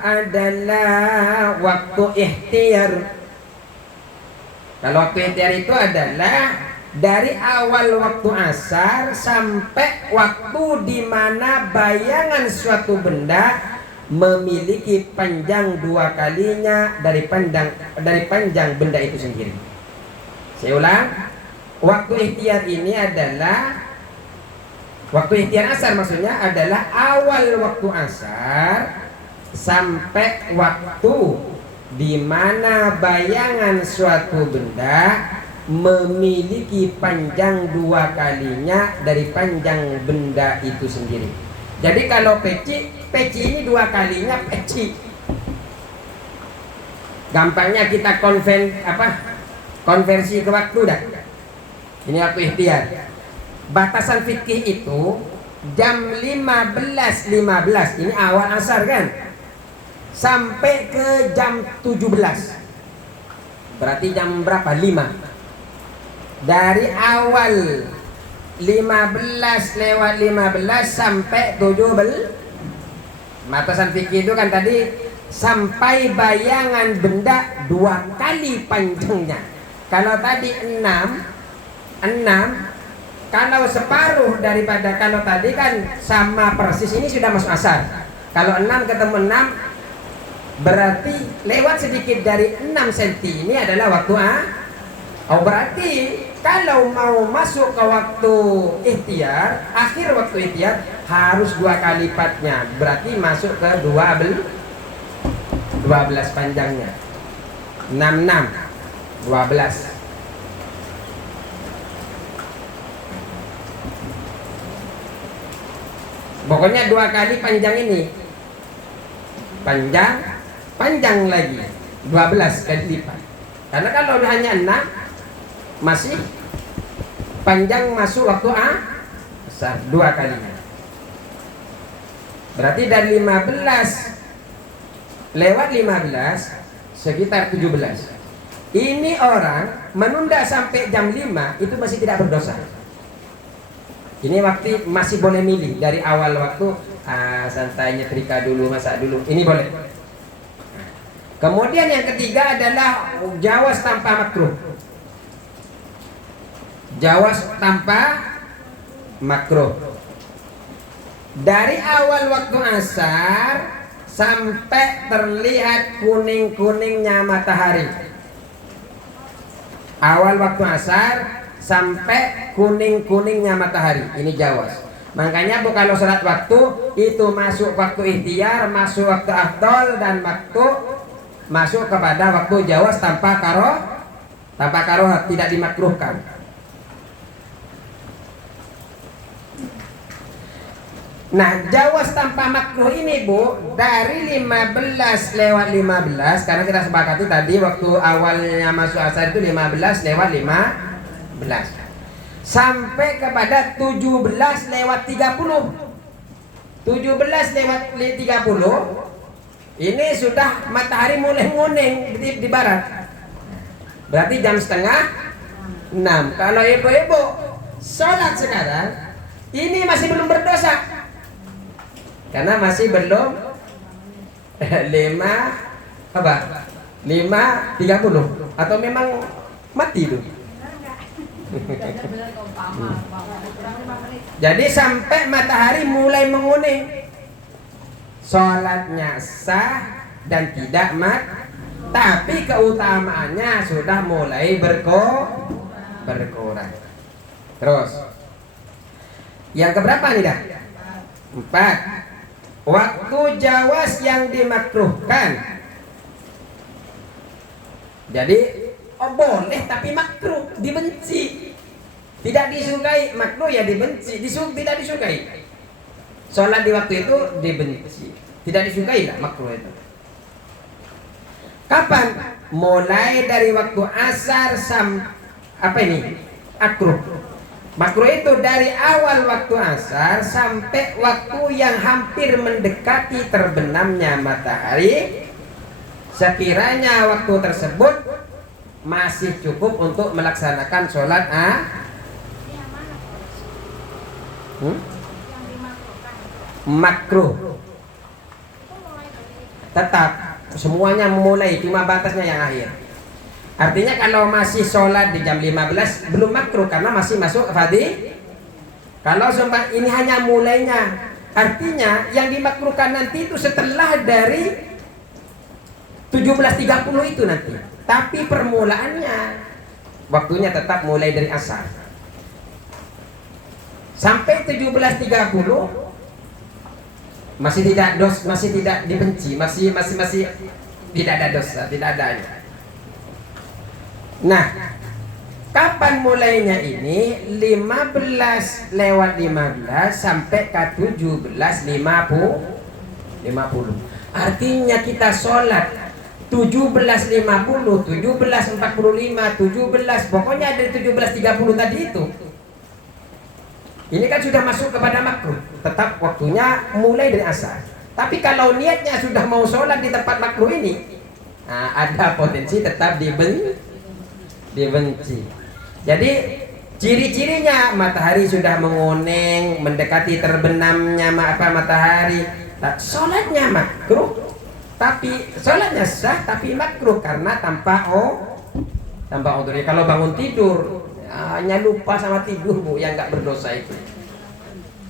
adalah waktu ikhtiar. Kalau waktu ikhtiar itu adalah dari awal waktu asar sampai waktu di mana bayangan suatu benda memiliki panjang 2 kalinya dari panjang benda itu sendiri. Saya ulang, waktu ikhtiar ini adalah waktu ikhtiar asar, maksudnya adalah awal waktu asar sampai waktu di mana bayangan suatu benda memiliki panjang 2 kalinya dari panjang benda itu sendiri. Jadi kalau peci ini 2 kalinya peci. Gampangnya kita konversi ke waktu dah. Ini waktu ikhtiar. Batasan fikih itu jam 15.15, ini awal asar kan, sampai ke jam 17. Berarti jam berapa? 5. Dari awal 15:15 sampai 17. Batasan fikih itu kan tadi sampai bayangan benda 2 kali panjangnya. Kalau tadi 6, kalau separuh daripada, kalau tadi kan sama persis, ini sudah masuk asar. Kalau 6 ketemu 6 berarti lewat sedikit dari 6 cm, ini adalah waktu berarti kalau mau masuk ke waktu ikhtiar, akhir waktu ikhtiar harus 2 kali lipatnya. Berarti masuk ke 12 panjangnya. 6 12. Pokoknya 2 kali panjang ini. Panjang lagi 12 kali lipat. Karena kalau hanya 6 masih panjang, masuk waktu besar 2 kalinya. Berarti dari 15 lewat 15 sekitar 17. Ini orang menunda sampai jam 5 itu masih tidak berdosa. Ini waktu masih boleh milih dari awal waktu, santai nyetrika dulu, masak dulu. Ini boleh. Kemudian yang ketiga adalah jawaz tanpa makruh. Jawaz tanpa makruh. Dari awal waktu asar sampai terlihat kuning-kuningnya matahari. Awal waktu asar sampai kuning-kuningnya matahari, ini jawaz. Makanya kalau salat waktu itu masuk waktu ikhtiar, masuk waktu afdal, dan waktu masuk kepada waktu jawaz tanpa karoh, tidak dimakruhkan. Nah, jawaz tanpa makruh ini Bu, dari 15:15, karena kita sepakati tadi waktu awalnya masuk asar itu 15:15 sampai kepada 17:30. 17:30 ini sudah matahari mulai nguning di barat. Berarti jam 5:30. Kalau ibu-ibu sholat sekarang ini masih belum berdosa. Karena masih belum 5:30 atau memang mati itu. Jadi sampai matahari mulai menguning, sholatnya sah dan tidak tapi keutamaannya sudah mulai berkurang. Terus yang keberapa nih dah? 4. Waktu jawaz yang dimakruhkan. Jadi boleh tapi makruh, dibenci. Tidak disukai, makruh ya dibenci, tidak disukai. Sholat di waktu itu dibenci, tidak disukai lah makruh itu. Kapan? Mulai dari waktu asar makruh. Makruh itu dari awal waktu asar sampai waktu yang hampir mendekati terbenamnya matahari. Sekiranya waktu tersebut masih cukup untuk melaksanakan sholat makruh. Tetap semuanya memulai, cuma batasnya yang akhir. Artinya kalau masih sholat di jam 15 belum makruh karena masih masuk fadhi. Kalau sumpah ini hanya mulainya, artinya yang dimakruhkan nanti itu setelah dari 17.30 itu nanti. Tapi permulaannya waktunya tetap mulai dari asar sampai 17.30 masih tidak dibenci, masih tidak ada dosa, tidak ada. Nah, kapan mulainya ini? 15 lewat 15 sampai ke 17.50. Artinya kita sholat 17.50, 17.45, 17, pokoknya dari 17.30 tadi itu. Ini kan sudah masuk kepada makruh. Tetap waktunya mulai dari asar. Tapi kalau niatnya sudah mau sholat di tempat makruh ini, ada potensi tetap dibenci. Jadi ciri-cirinya matahari sudah menguning, mendekati terbenamnya matahari. Sholatnya makruh, tapi sholatnya sah, tapi makruh karena tanpa udur. Kalau bangun tidur hanya lupa sama tidur, Bu, yang nggak berdosa itu.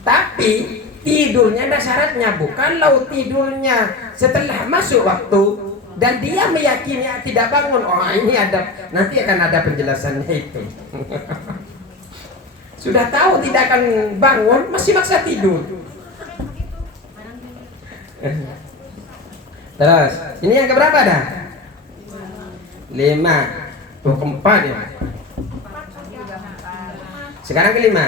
Tapi tidurnya ada syaratnya, Bu. Kalau tidurnya setelah masuk waktu dan dia meyakini tidak bangun, ini nanti akan ada penjelasannya itu. Sudah tahu tidak akan bangun, masih maksa tidur. Terus, ini yang keberapa dah? 5. Tuh keempat ya. Sekarang kelima.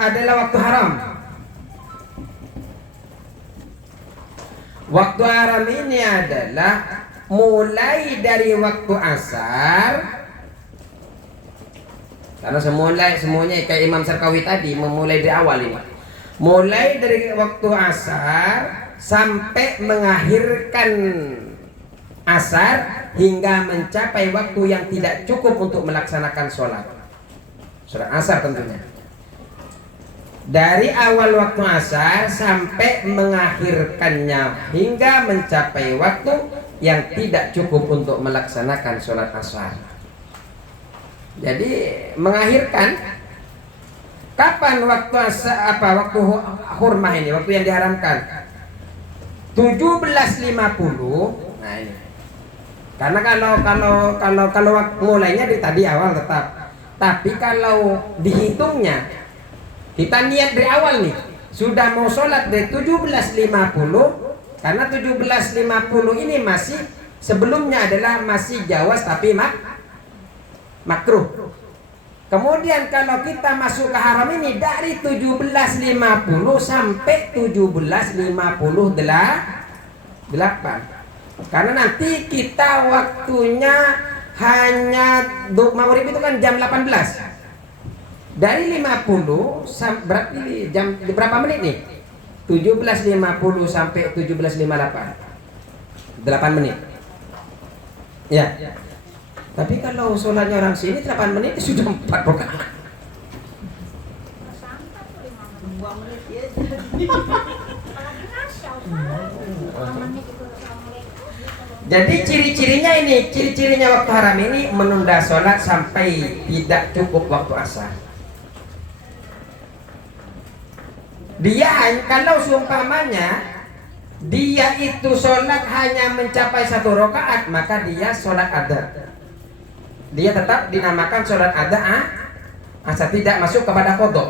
Adalah waktu haram. Waktu haram ini adalah mulai dari waktu asar. Karena semuanya kayak Imam Sarkawi tadi memulai dari awal ini. Mulai dari waktu asar sampai mengakhirkan asar hingga mencapai waktu yang tidak cukup untuk melaksanakan sholat asar tentunya. Dari awal waktu asar sampai mengakhirkannya hingga mencapai waktu yang tidak cukup untuk melaksanakan sholat asar. Jadi mengakhirkan kapan waktu asar, waktu hurmah ini, waktu yang diharamkan 17.50. Nah ini. Karena kalau mulainya di tadi awal tetap. Tapi kalau dihitungnya, kita niat dari awal nih, sudah mau sholat dari 17.50, karena 17.50 ini masih sebelumnya adalah masih jawaz tapi makruh. Kemudian kalau kita masuk ke haram ini dari 17.50 sampai 17.58. Karena nanti kita waktunya hanya maghrib itu kan jam 18. Dari 50 berarti jam berapa menit nih? 17.50 sampai 17.58. 8 menit. Ya. Tapi kalau sholatnya orang sini 8 menit sudah 4 rakaat. Jadi ciri-cirinya waktu haram ini menunda sholat sampai tidak cukup waktu asar. Dia kalau seumpamanya dia itu sholat hanya mencapai 1 rakaat, maka dia sholat adha. Dia tetap dinamakan sholat adha asal tidak masuk kepada qadha.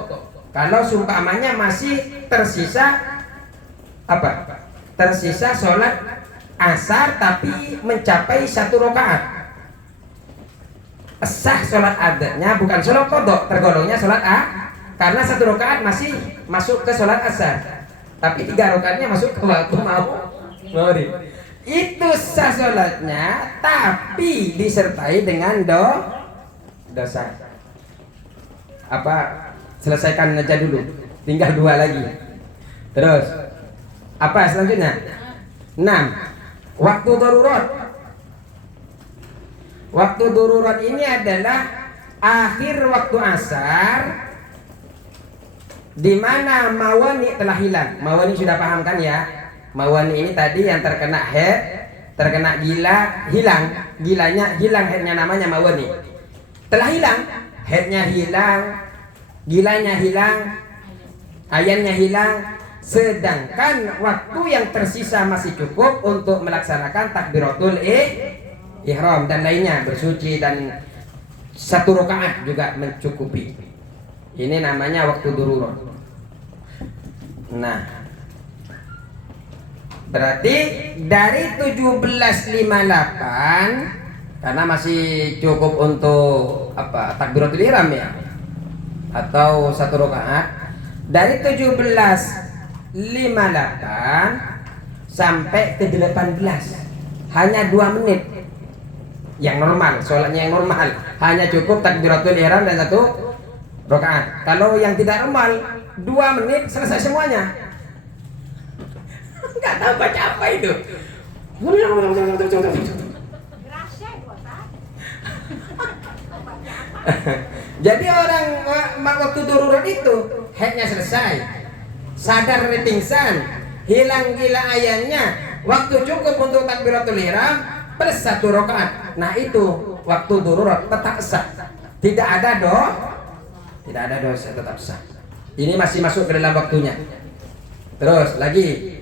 Kalau seumpamanya masih tersisa tersisa sholat asar tapi mencapai 1 rakaat. Sah sholat adanya, bukan sholat qadha, tergolongnya sholat karena 1 rakaat masih masuk ke sholat asar, tapi 3 rakaatnya masuk ke waktu maghrib. Itu sah sholatnya, tapi disertai dengan dosa. Apa? Selesaikan aja dulu, tinggal 2 lagi. Terus apa selanjutnya? 6. Waktu darurat. Waktu darurat ini adalah akhir waktu asar, di mana mawani telah hilang. Mawani sudah paham kan ya? Mawani ini tadi yang terkena haid, terkena gila, hilang. Gilanya hilang, haidnya namanya mawani. Telah hilang, haidnya hilang, gilanya hilang, ayannya hilang. Sedangkan waktu yang tersisa masih cukup untuk melaksanakan takbiratul ihram dan lainnya, bersuci dan 1 rakaat juga mencukupi. Ini namanya waktu darurat. Nah, berarti dari 17.58 karena masih cukup untuk apa? Takbiratul ihram ya, atau 1 rakaat. Dari 17.58 sampai ke 18 hanya 2 menit. Yang normal, sholatnya yang normal hanya cukup takbiratul ihram dan 1 rakaat. Kalau yang tidak normal 2 menit selesai semuanya. Nggak tahu baca apa itu. Jadi orang waktu darurat itu haidnya selesai, sadar dari pingsan, hilang gila ayannya, waktu cukup untuk takbiratul ihram plus 1 rakaat. Nah itu waktu darurat tetap sah, tidak ada dosa, tetap sah. Ini masih masuk ke dalam waktunya. Terus lagi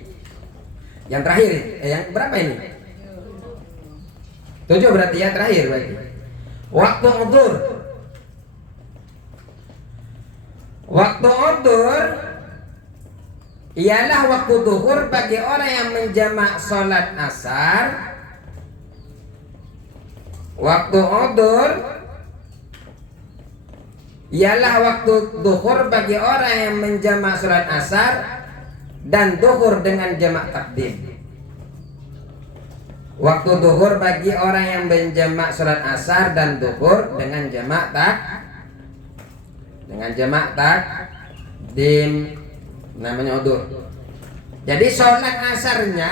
yang terakhir, yang berapa ini? 7 berarti ya, terakhir berarti. Waktu udzur. Waktu udzur ialah waktu duhur bagi orang yang menjamak sholat asar. Waktu udzur ialah waktu duhur bagi orang yang menjamak sholat asar dan duhur dengan jamak takdim. Waktu duhur bagi orang yang menjamak sholat asar dan duhur dengan jamak takdim, namanya udzur. Jadi sholat asarnya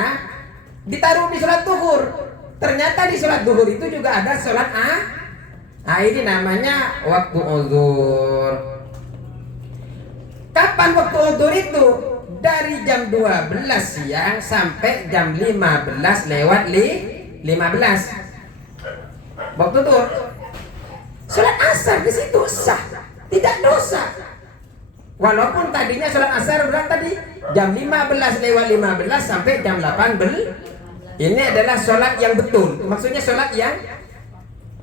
ditaruh di sholat duhur. Ternyata di sholat duhur itu juga ada sholat nah ini namanya waktu udzur. Kapan waktu udzur itu? Dari jam 12 siang sampai jam 15 lewat 15. Waktu udzur. Sholat asar di situ sah, tidak dosa. Walaupun tadinya sholat asar berapa tadi? Jam 15 lewat 15 sampai jam 18. Ini adalah sholat yang betul. Maksudnya sholat yang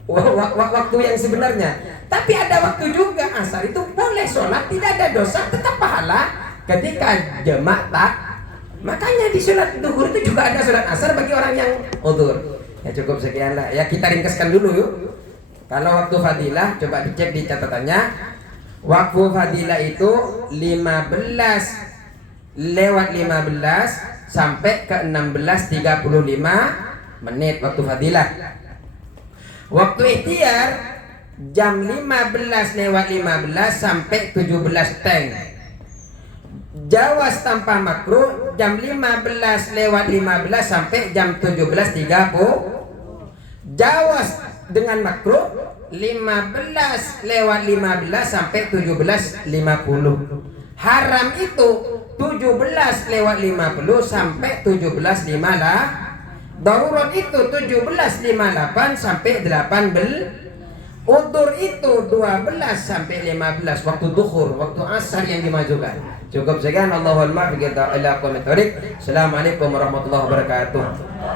waktu yang sebenarnya. Tapi ada waktu juga asar itu boleh sholat, tidak ada dosa, tetap pahala ketika jamak tak. Makanya di sholat duhur itu juga ada sholat asar bagi orang yang udzur. Ya cukup sekian lah. Ya kita ringkaskan dulu yuk. Kalau waktu fadilah coba dicek di catatannya. Waktu fadilah itu 15 lewat 15 sampai ke 16.35 menit waktu fadilah. Waktu ikhtiar jam 15 lewat 15 sampai 17 teng. Jawas tanpa makruh jam 15 lewat 15 sampai jam 17.30. Jawas dengan makruh 15 lewat 15 sampai 17.50. Haram itu 17 lewat 50 sampai 17.50. Darurat itu 17.58 sampai 18. Udzur itu 12 sampai 15. Waktu duhur, waktu asar yang dimajukan. Cukup sekian. Allahumma biqita ila qomitorik. Assalamualaikum warahmatullahi wabarakatuh.